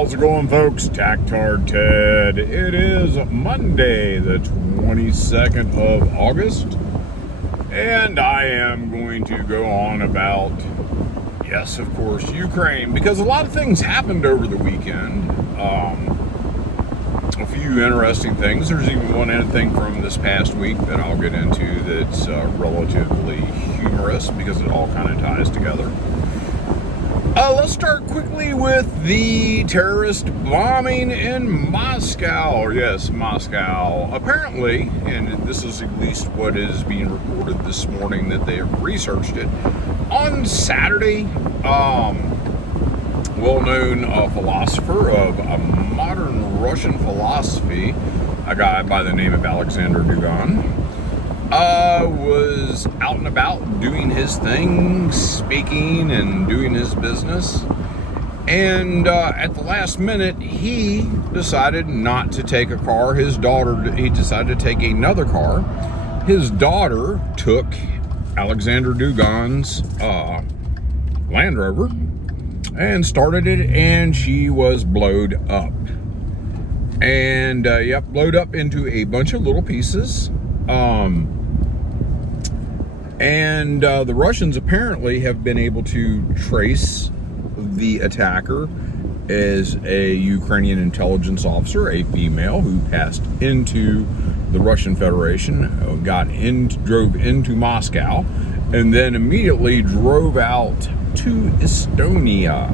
How's it going, folks? Tactard Ted. It is Monday, the 22nd of August, and I am going to go on about, yes, of course, Ukraine, because a lot of things happened over the weekend. A few interesting things. There's even one thing from this past week that I'll get into that's relatively humorous because it all kind of ties together. Let's start quickly with the terrorist bombing in Moscow. Yes, Moscow. Apparently, and this is at least what is being reported this morning that they have researched it, on Saturday, well-known philosopher of modern Russian philosophy, a guy by the name of Alexander Dugin, was out and about doing his thing, speaking and doing his business. And at the last minute, he decided not to take a car. He decided to take another car. His daughter took Alexander Dugin's Land Rover and started it, and she was blowed up. And, blowed up into a bunch of little pieces. And the Russians apparently have been able to trace the attacker as a Ukrainian intelligence officer, a female who passed into the Russian Federation, drove into Moscow, and then immediately drove out to Estonia.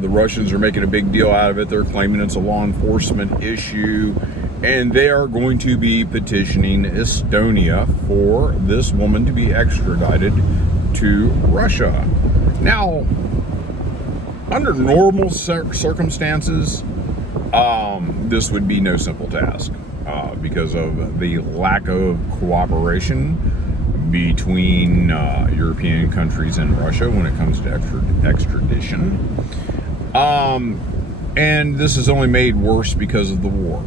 The Russians are making a big deal out of it. They're claiming it's a law enforcement issue, and they are going to be petitioning Estonia for this woman to be extradited to Russia. Now, under normal circumstances, this would be no simple task because of the lack of cooperation between European countries and Russia when it comes to extradition. And this is only made worse because of the war.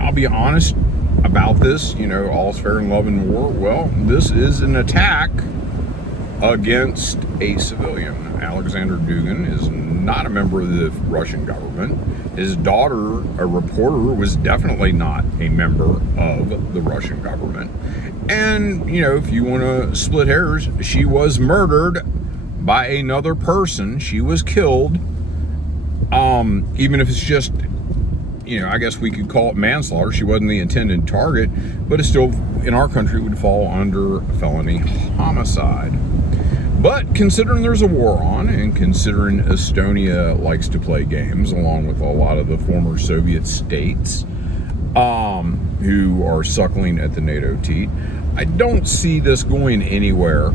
I'll be honest about this, all's fair in love and war. Well, this is an attack against a civilian. Alexander Dugin is not a member of the Russian government. His daughter, a reporter, was definitely not a member of the Russian government. And, if you want to split hairs, she was murdered by another person. She was killed. Even if it's just, I guess we could call it manslaughter. She wasn't the intended target, but it still, in our country, would fall under felony homicide. But considering there's a war on, and considering Estonia likes to play games, along with a lot of the former Soviet states, who are suckling at the NATO teat, I don't see this going anywhere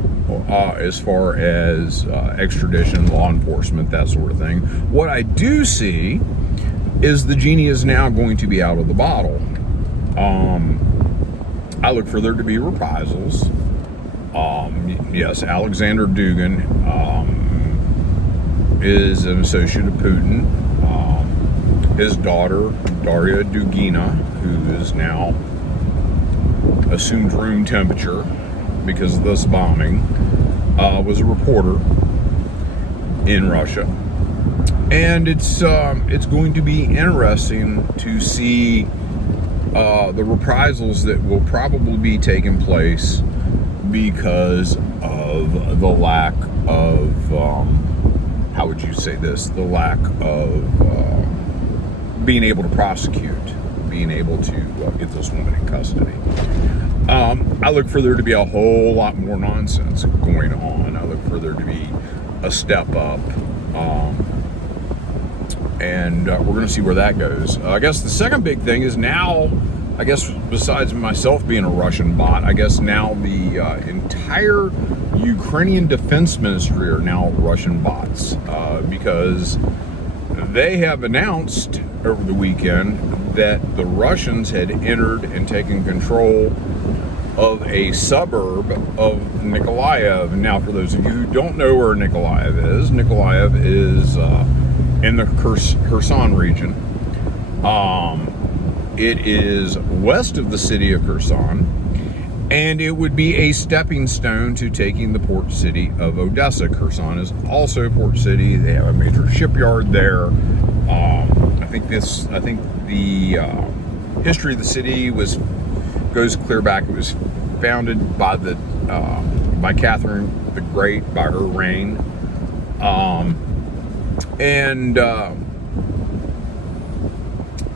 as far as extradition, law enforcement, that sort of thing. What I do see is the genie is now going to be out of the bottle. I look for there to be reprisals. Yes, Alexander Dugin is an associate of Putin. His daughter, Daria Dugina, who is now assumed room temperature because of this bombing, was a reporter in Russia. And it's going to be interesting to see the reprisals that will probably be taking place because of the lack of, how would you say this? The lack of being able to prosecute, being able to get this woman in custody. I look for there to be a whole lot more nonsense going on. I look for there to be a step up. And we're going to see where that goes. I guess the second big thing is now, besides myself being a Russian bot, I guess now the entire Ukrainian Defense Ministry are now Russian bots because they have announced over the weekend that the Russians had entered and taken control of a suburb of Nikolaev. Now, for those of you who don't know where Nikolaev is in the Kherson region. It is west of the city of Kherson, and it would be a stepping stone to taking the port city of Odessa. Kherson is also a port city. They have a major shipyard there. I think the history of the city goes clear back. It was founded by by Catherine the Great, by her reign, and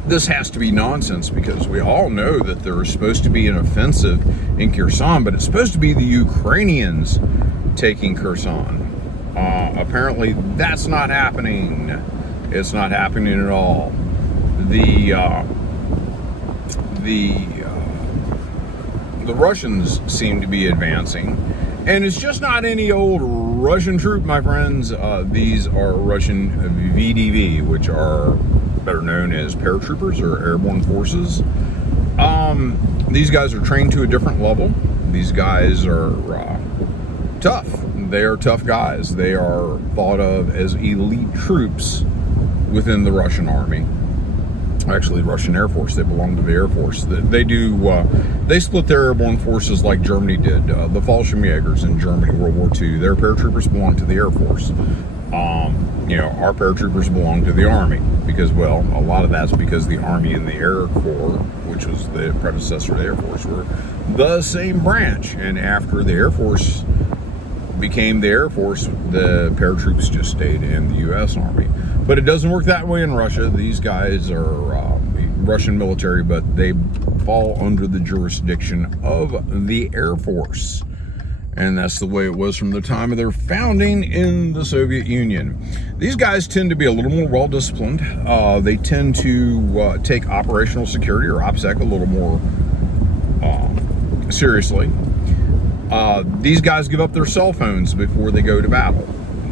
this has to be nonsense, because we all know that there is supposed to be an offensive in Kherson, but it's supposed to be the Ukrainians taking Kherson. Apparently, that's not happening. It's not happening at all. The Russians seem to be advancing, and it's just not any old Russian troop, my friends. These are Russian VDV, which are better known as paratroopers or airborne forces. These guys are trained to a different level. These guys are tough. They are tough guys. They are thought of as elite troops within the Russian army. Actually, Russian Air Force. They belong to the Air Force. They split their airborne forces like Germany did. The Fallschirmjägers in Germany, World War II, their paratroopers belong to the Air Force. Our paratroopers belong to the Army, because, well, a lot of that's because the Army and the Air Corps, which was the predecessor to the Air Force, were the same branch. And after the Air Force became the Air Force, the paratroops just stayed in the U.S. Army. But it doesn't work that way in Russia. These guys are Russian military, but they fall under the jurisdiction of the Air Force. And that's the way it was from the time of their founding in the Soviet Union. These guys tend to be a little more well-disciplined. They tend to take operational security, or OPSEC, a little more seriously. These guys give up their cell phones before they go to battle.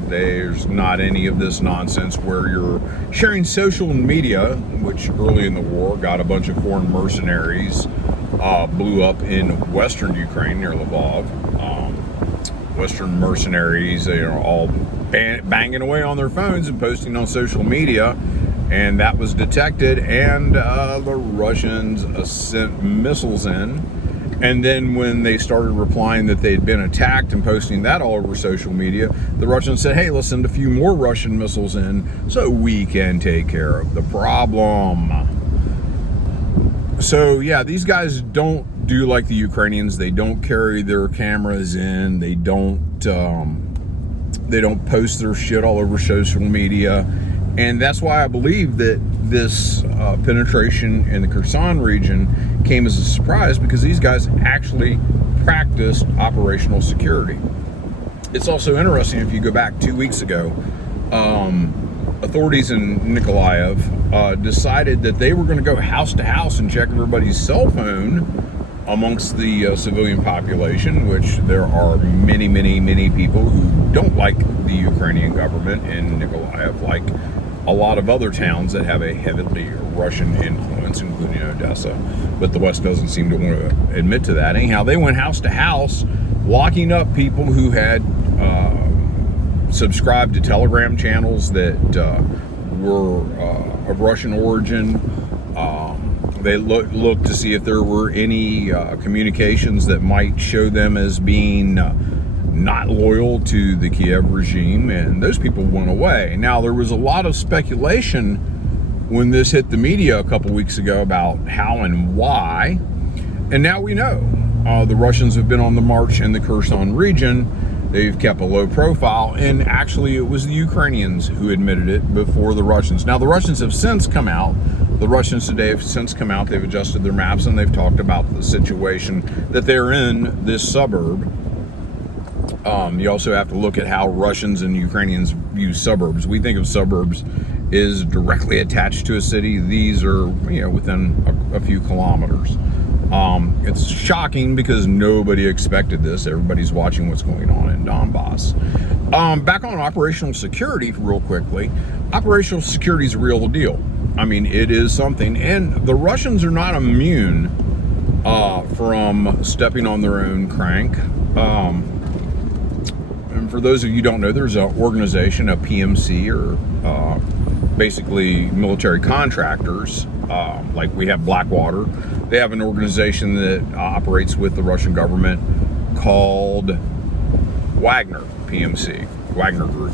There's not any of this nonsense where you're sharing social media, which early in the war got a bunch of foreign mercenaries, blew up in western Ukraine near Lvov. Western mercenaries, all banging away on their phones and posting on social media, and that was detected, and the Russians sent missiles in. And then when they started replying that they'd been attacked and posting that all over social media, the Russians said, hey, let's send a few more Russian missiles in so we can take care of the problem. So yeah, these guys don't do like the Ukrainians. They don't carry their cameras in. They don't post their shit all over social media. And that's why I believe that this penetration in the Kherson region came as a surprise, because these guys actually practiced operational security. It's also interesting, if you go back 2 weeks ago, authorities in Nikolaev decided that they were going to go house to house and check everybody's cell phone amongst the civilian population, which there are many, many, many people who don't like the Ukrainian government in Nikolaev, like a lot of other towns that have a heavily Russian influence, including Odessa. But the West doesn't seem to want to admit to that. Anyhow, they went house to house, locking up people who had subscribed to Telegram channels that were of Russian origin. They looked to see if there were any communications that might show them as being not loyal to the Kiev regime, and those people went away. Now, there was a lot of speculation when this hit the media a couple weeks ago about how and why, and now we know. The Russians have been on the march in the Kherson region. They've kept a low profile, and actually it was the Ukrainians who admitted it before the Russians. Now, the Russians have since come out. The Russians today have since come out. They've adjusted their maps, and they've talked about the situation that they're in this suburb. You also have to look at how Russians and Ukrainians view suburbs. We think of suburbs as directly attached to a city. These are, within a few kilometers. It's shocking because nobody expected this. Everybody's watching what's going on in Donbass. Back on operational security real quickly. Operational security is a real deal. I mean, it is something. And the Russians are not immune from stepping on their own crank. And for those of you who don't know, there's an organization, a PMC, or basically military contractors. Like we have Blackwater. They have an organization that operates with the Russian government called Wagner, PMC, Wagner Group.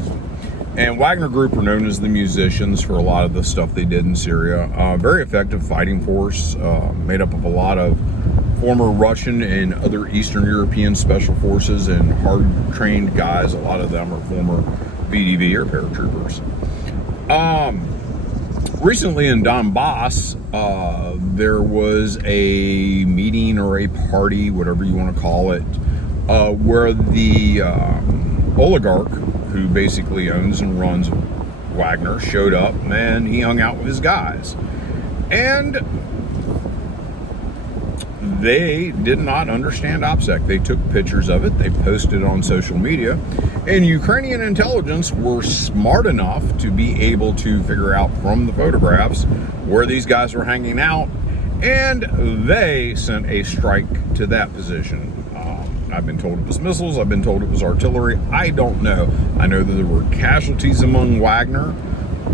And Wagner Group are known as the musicians for a lot of the stuff they did in Syria. Very effective fighting force, made up of a lot of former Russian and other Eastern European special forces and hard-trained guys. A lot of them are former VDV or paratroopers. Recently in Donbass, there was a meeting or a party, whatever you want to call it, where the oligarch who basically owns and runs Wagner showed up, and he hung out with his guys. And they did not understand OPSEC. They took pictures of it, they posted it on social media, and Ukrainian intelligence were smart enough to be able to figure out from the photographs where these guys were hanging out, and they sent a strike to that position. I've been told it was missiles, I've been told it was artillery, I don't know. I know that there were casualties among Wagner.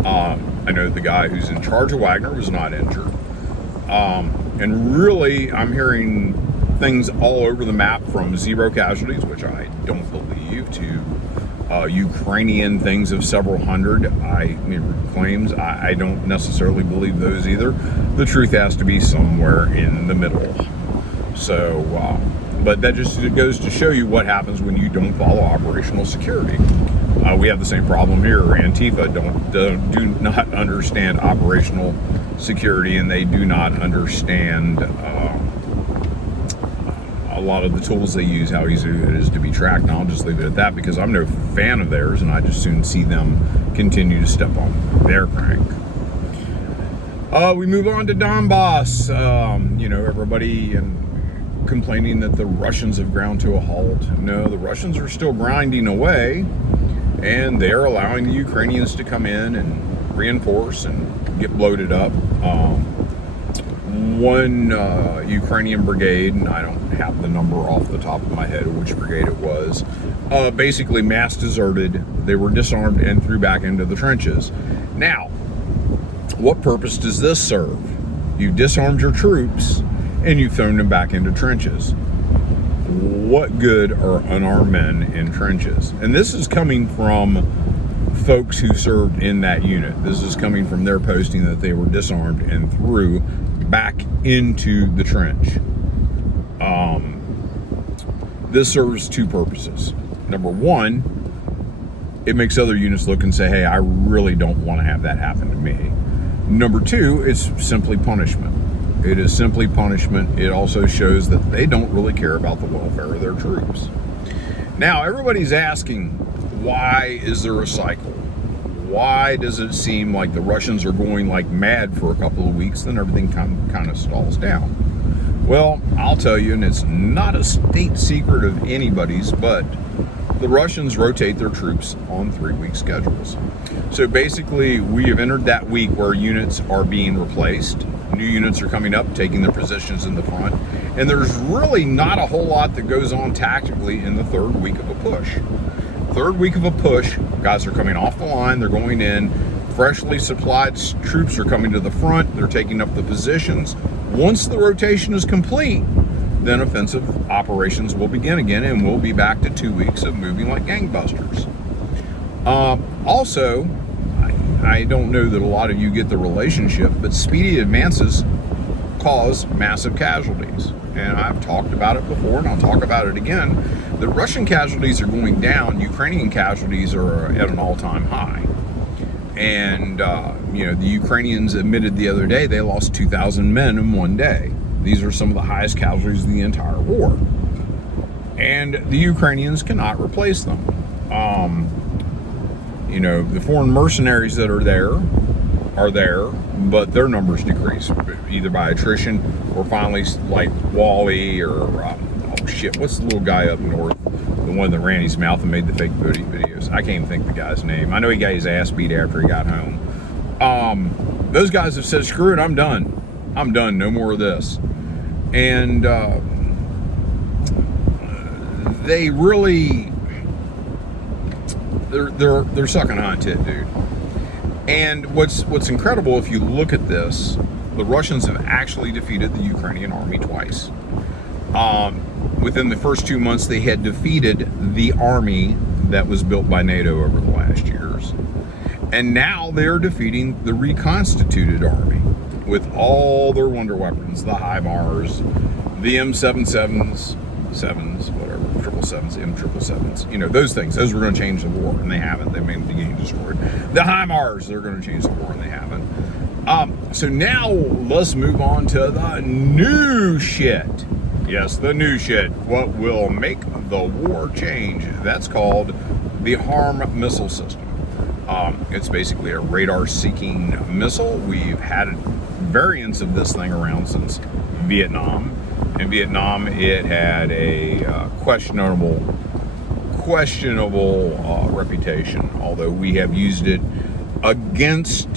I know the guy who's in charge of Wagner was not injured. And really, I'm hearing things all over the map, from 0 casualties, which I don't believe, to Ukrainian things of several hundred. Claims. I don't necessarily believe those either. The truth has to be somewhere in the middle. So, but that just goes to show you what happens when you don't follow operational security. We have the same problem here. Antifa do not understand operational security, and they do not understand a lot of the tools they use, how easy it is to be tracked. And I'll just leave it at that, because I'm no fan of theirs, and I just soon see them continue to step on their crank. We move on to Donbass. Everybody complaining that the Russians have ground to a halt. No, the Russians are still grinding away, and they're allowing the Ukrainians to come in and reinforce and get bloated up. One Ukrainian brigade, and I don't have the number off the top of my head of which brigade it was, basically mass deserted. They were disarmed and threw back into the trenches. Now, what purpose does this serve? You disarmed your troops and you've thrown them back into trenches. What good are unarmed men in trenches? And this is coming from folks who served in that unit. This is coming from their posting that they were disarmed and threw back into the trench. This serves two purposes. Number one, it makes other units look and say, hey, I really don't want to have that happen to me. Number two, it's simply punishment. It is simply punishment. It also shows that they don't really care about the welfare of their troops. Now, everybody's asking, why is there a cycle? Why does it seem like the Russians are going like mad for a couple of weeks, then everything kind of stalls down? Well, I'll tell you, and it's not a state secret of anybody's, but the Russians rotate their troops on 3-week schedules. So basically, we have entered that week where units are being replaced. New units are coming up, taking their positions in the front, and there's really not a whole lot that goes on tactically in the 3rd week of a push. 3rd week of a push, guys are coming off the line, they're going in, freshly supplied troops are coming to the front, they're taking up the positions. Once the rotation is complete, then offensive operations will begin again, and we'll be back to 2 weeks of moving like gangbusters. Also, I don't know that a lot of you get the relationship, but speedy advances cause massive casualties. And I've talked about it before, and I'll talk about it again. The Russian casualties are going down. Ukrainian casualties are at an all-time high. And, the Ukrainians admitted the other day they lost 2,000 men in one day. These are some of the highest casualties of the entire war. And the Ukrainians cannot replace them. The foreign mercenaries that are there, but their numbers decrease, either by attrition or finally, like Wally or, what's the little guy up north? The one that ran his mouth and made the fake booty videos. I can't even think the guy's name. I know he got his ass beat after he got home. Those guys have said, screw it, I'm done. I'm done, no more of this. And they really, they're sucking on tit, dude. And what's incredible, if you look at this, the Russians have actually defeated the Ukrainian army twice. Within the first 2 months, they had defeated the army that was built by NATO over the last years. And now they are defeating the reconstituted army with all their wonder weapons, the HIMARS, the M77s, whatever, 777s, M777s, you know, those things. Those were going to change the war, and they haven't. They made the game destroyed. The HIMARS, they're going to change the war, and they haven't. So now let's move on to the new shit. Yes, the new shit. What will make the war change? That's called the HARM missile system. It's basically a radar-seeking missile. We've had variants of this thing around since Vietnam. In Vietnam, it had a questionable reputation, although we have used it against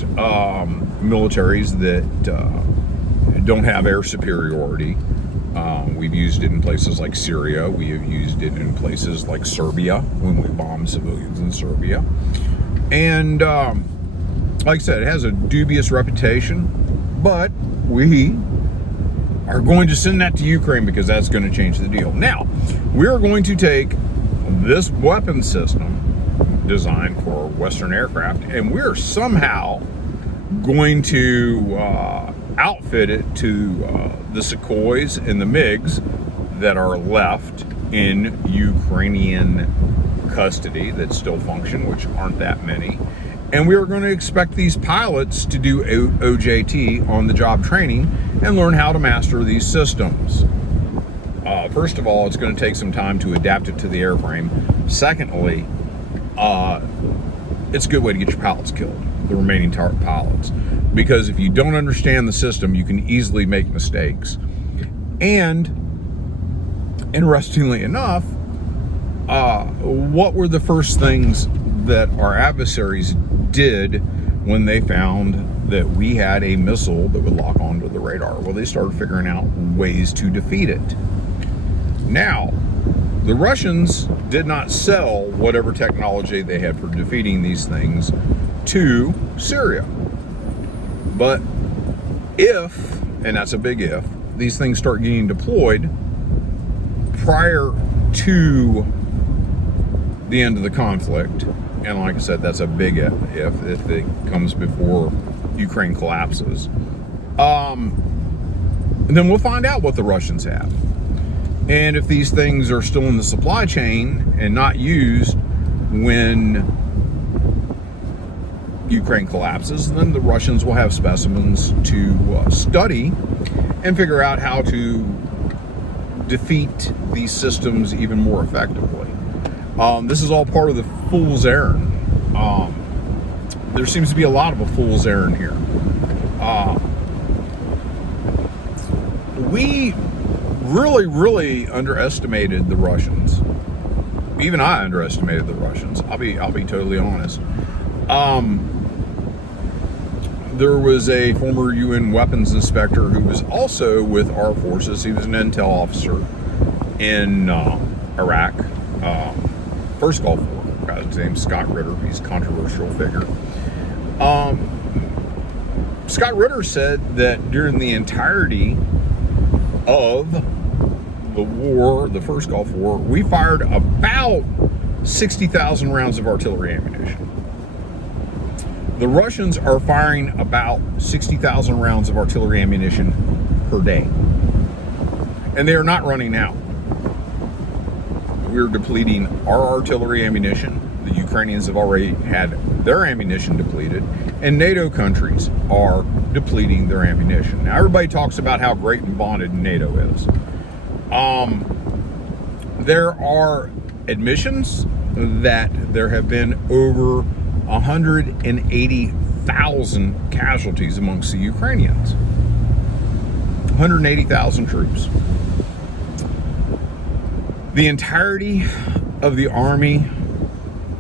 militaries that don't have air superiority. We've used it in places like Syria. We have used it in places like Serbia when we bombed civilians in Serbia. And like I said, it has a dubious reputation, but we are going to send that to Ukraine because that's going to change the deal. Now, we're going to take this weapon system designed for Western aircraft, and we're somehow going to outfit it to the Sukhois and the MiGs that are left in Ukrainian custody that still function, which aren't that many. And we are going to expect these pilots to do OJT, on the job training, and learn how to master these systems. First of all, it's going to take some time to adapt it to the airframe. Secondly, it's a good way to get your pilots killed, the remaining pilots. Because if you don't understand the system, you can easily make mistakes. And interestingly enough, what were the first things that our adversaries did when they found that we had a missile that would lock onto the radar? Well, they started figuring out ways to defeat it. Now, the Russians did not sell whatever technology they had for defeating these things to Syria. But if, and that's a big if, these things start getting deployed prior to the end of the conflict, and like I said, that's a big if it comes before Ukraine collapses, then we'll find out what the Russians have. And if these things are still in the supply chain and not used when Ukraine collapses, then the Russians will have specimens to study and figure out how to defeat these systems even more effectively. This is all part of the fool's errand. There seems to be a lot of a fool's errand here. We really underestimated the Russians. Even I underestimated the Russians. I'll be totally honest. There was a former UN weapons inspector who was also with our forces. He was an intel officer in Iraq. First Gulf War. His name's Scott Ritter. He's a controversial figure. Scott Ritter said that during the entirety of the war, the first Gulf War, we fired about 60,000 rounds of artillery ammunition. The Russians are firing about 60,000 rounds of artillery ammunition per day. And they are not running out. We're depleting our artillery ammunition. The Ukrainians have already had their ammunition depleted, and NATO countries are depleting their ammunition. Now, everybody talks about how great and bonded NATO is. There are admissions that there have been over 180,000 casualties amongst the Ukrainians. 180,000 troops. The entirety of the army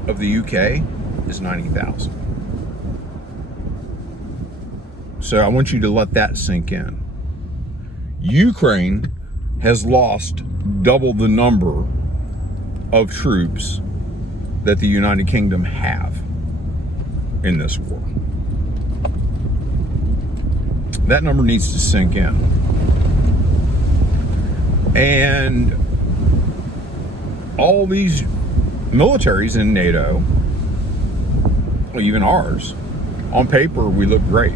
of the UK is 90,000. So I want you to let that sink in. Ukraine has lost double the number of troops that the United Kingdom have in this war. That number needs to sink in. And all these militaries in NATO, well, even ours, on paper, we look great.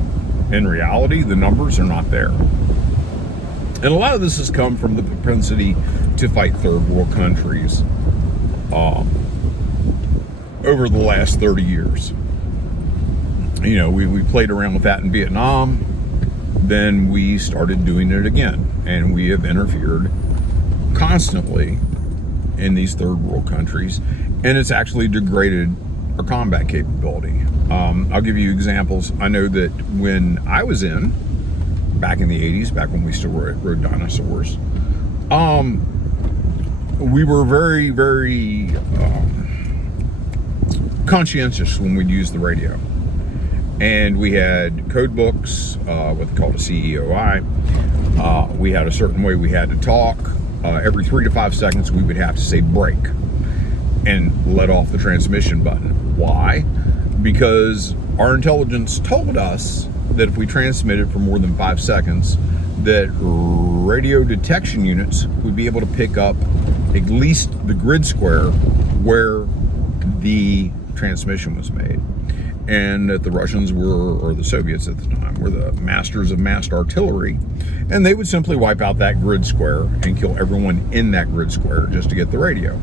In reality, the numbers are not there. And a lot of this has come from the propensity to fight third world countries over the last 30 years. You know, we played around with that in Vietnam, then we started doing it again, and we have interfered constantly in these third world countries, and it's actually degraded our combat capability. I'll give you examples. I know that when I was back in the 80s, back when we still rode dinosaurs, we were very, very conscientious when we'd use the radio. And we had code books, what they called a CEOI. We had a certain way we had to talk. Every 3 to 5 seconds, we would have to say break and let off the transmission button. Why? Because our intelligence told us that if we transmitted for more than 5 seconds, that radio detection units would be able to pick up at least the grid square where the transmission was made. And that the Russians were, or the Soviets at the time, were the masters of massed artillery, and they would simply wipe out that grid square and kill everyone in that grid square just to get the radio,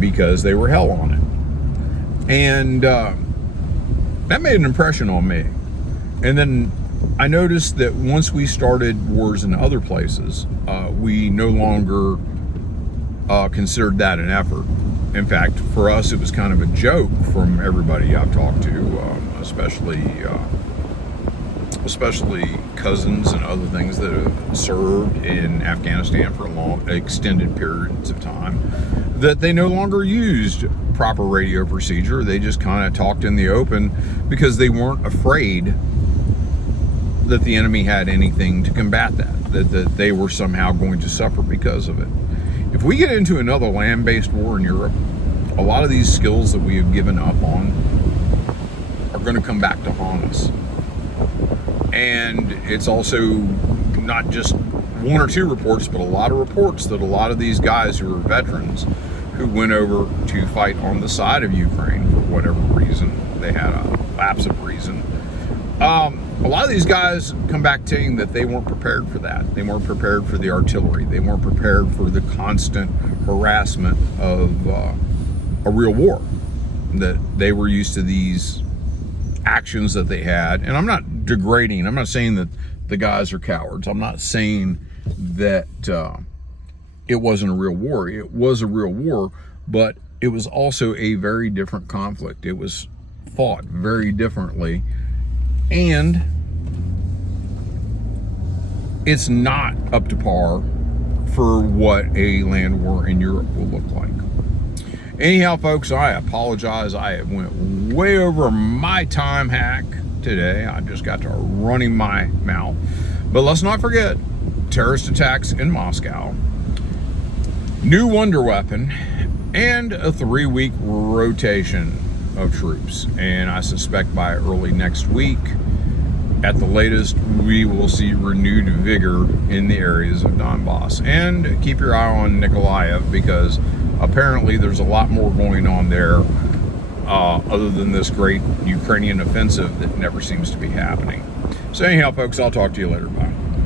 because they were hell on it. And that made an impression on me. And then I noticed that once we started wars in other places, we no longer considered that an effort. In fact, for us, it was kind of a joke from everybody I've talked to, especially cousins and other things that have served in Afghanistan for long, extended periods of time, that they no longer used proper radio procedure. They just kind of talked in the open because they weren't afraid that the enemy had anything to combat that they were somehow going to suffer because of it. If we get into another land-based war in Europe, a lot of these skills that we have given up on are going to come back to haunt us. And it's also not just 1 or 2 reports, but a lot of reports that a lot of these guys who are veterans who went over to fight on the side of Ukraine for whatever reason, they had a lapse of reason. A lot of these guys come back saying that they weren't prepared for that. They weren't prepared for the artillery. They weren't prepared for the constant harassment of a real war. That they were used to these actions that they had. And I'm not degrading. I'm not saying that the guys are cowards. I'm not saying that it wasn't a real war. It was a real war, but it was also a very different conflict. It was fought very differently. And it's not up to par for what a land war in Europe will look like. Anyhow, folks, I apologize. I went way over my time hack today. I just got to running my mouth. But let's not forget, terrorist attacks in Moscow, new wonder weapon, and a 3-week rotation of troops. And I suspect by early next week, at the latest, we will see renewed vigor in the areas of Donbass. And keep your eye on Nikolaev, because apparently there's a lot more going on there other than this great Ukrainian offensive that never seems to be happening. So anyhow, folks, I'll talk to you later. Bye.